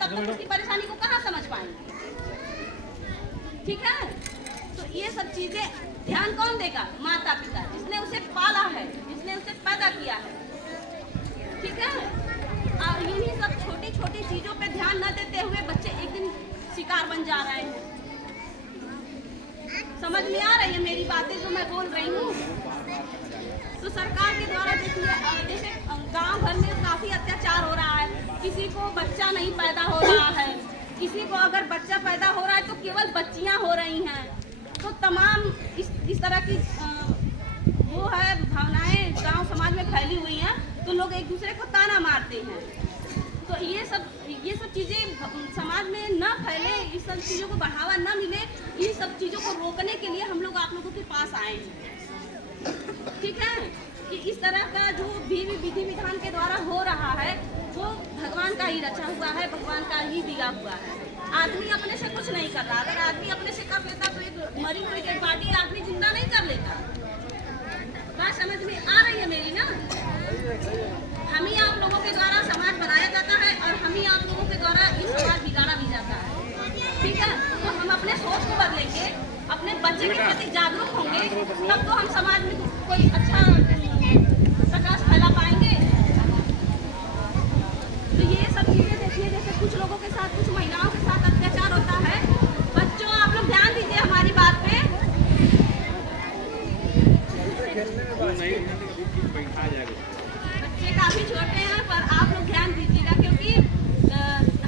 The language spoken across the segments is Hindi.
तब तक उसकी परेशानी को कहाँ समझ पाएंगे। ठीक है, तो ये सब चीजें ध्यान कौन देगा? माता पिता, जिसने उसे पाला है, जिसने उसे पैदा किया है। ठीक है, और यही सब छोटी छोटी चीजों पे ध्यान न देते हुए बच्चे एक दिन शिकार बन जा रहे हैं। समझ में आ रही है मेरी बातें जो मैं बोल रही हूँ? तो सरकार के द्वारा देखिए, जैसे गांव भर में काफी अत्याचार हो रहा है, किसी को बच्चा नहीं पैदा हो रहा है, किसी को अगर बच्चा पैदा हो रहा है तो केवल बच्चियां हो रही हैं। तो तमाम इस तरह की वो है भावनाएं गांव समाज में फैली हुई हैं, तो लोग एक दूसरे को ताना मारते हैं। तो ये सब चीज़ें समाज में न फैले, इस सब चीज़ों को बढ़ावा न मिले, इन सब चीज़ों को रोकने के लिए हम लोग आप लोगों के पास आए हैं। ठीक है, कि इस तरह का जो भी विधि विधान के द्वारा हो रहा है वो भगवान का ही रचा हुआ है, भगवान का ही दिया हुआ है। आदमी अपने से कुछ नहीं कर रहा। अगर आदमी अपने से कर लेता तो एक मरी हुई डेड बॉडी आदमी जिंदा नहीं कर लेता। बात समझ में आ रही है मेरी ना? हम ही आप लोगों के द्वारा समाज बनाया जाता है और हम ही आप लोगों के द्वारा इस समाज बिगाड़ा भी जाता है। ठीक है, तो हम अपने सोच को बदलेंगे, अपने बच्चे के प्रति जागरूक होंगे, तब तो हम समाज में कोई अच्छा प्रकाश फैला पाएंगे। तो ये सब चीजें देखिए, जैसे कुछ लोगों के साथ, कुछ महिलाओं के साथ अत्याचार होता है। बच्चों, आप लोग ध्यान दीजिए हमारी बात पे। बच्चे काफी छोटे हैं पर आप लोग ध्यान दीजिएगा, क्योंकि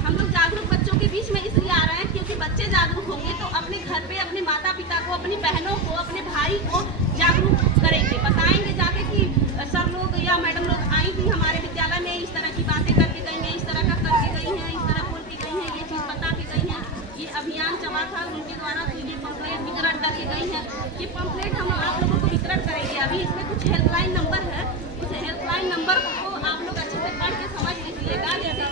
हम लोग जागरूक बच्चों के बीच में इसलिए आ रहे हैं क्योंकि बच्चे जागरूक होंगे तो अपने घर पे अपने माता पिता को, अपनी बहनों को, अपने भाई को जागरूक करेंगे, बताएंगे जाके कि सर लोग या मैडम लोग आई थी हमारे विद्यालय में, इस तरह की बातें करके गई हैं, इस तरह का करके गई हैं, इस तरह बोल के गई हैं, ये चीज़ बता के गई हैं, ये अभियान चला था उनके द्वारा, तो ये पंपलेट वितरण करके गई हैं। ये पंपलेट हम आप लोगों को वितरण करेंगे। अभी इसमें कुछ हेल्पलाइन नंबर है, उस हेल्पलाइन नंबर को आप लोग अच्छे से पढ़ के समझ लीजिएगा। जैसे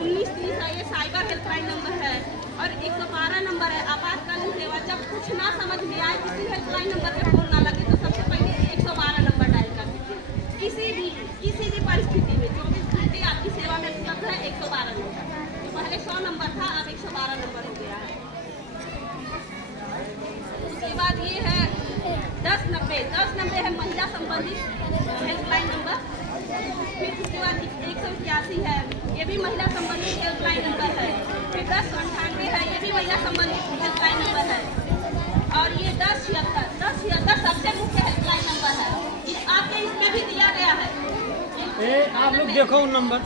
1930 ये साइबर हेल्पलाइन नंबर है और 112 नंबर है आपातकालीन सेवा। जब कुछ ना समझ में आए, किसी हेल्पलाइन नंबर पे फोन ना लगे तो सबसे पहले 112 नंबर डायल कर दीजिए। किसी भी परिस्थिति में 24 घंटे आपकी सेवा में उपलब्ध है 112 नंबर। तो पहले 100 नंबर था, अब 112 नंबर हो गया है। उसके बाद ये है 1090 है महिला संबंधित हेल्पलाइन नंबर। फिर उसके बाद 181 है, ये भी महिला संबंधित हेल्पलाइन नंबर है। फिर 1098 है, ये भी महिला संबंधित हेल्पलाइन नंबर है। और ये 1076 सबसे मुख्य हेल्पलाइन नंबर है। आपके इसमें भी दिया गया है। आप लोग देखो नंबर।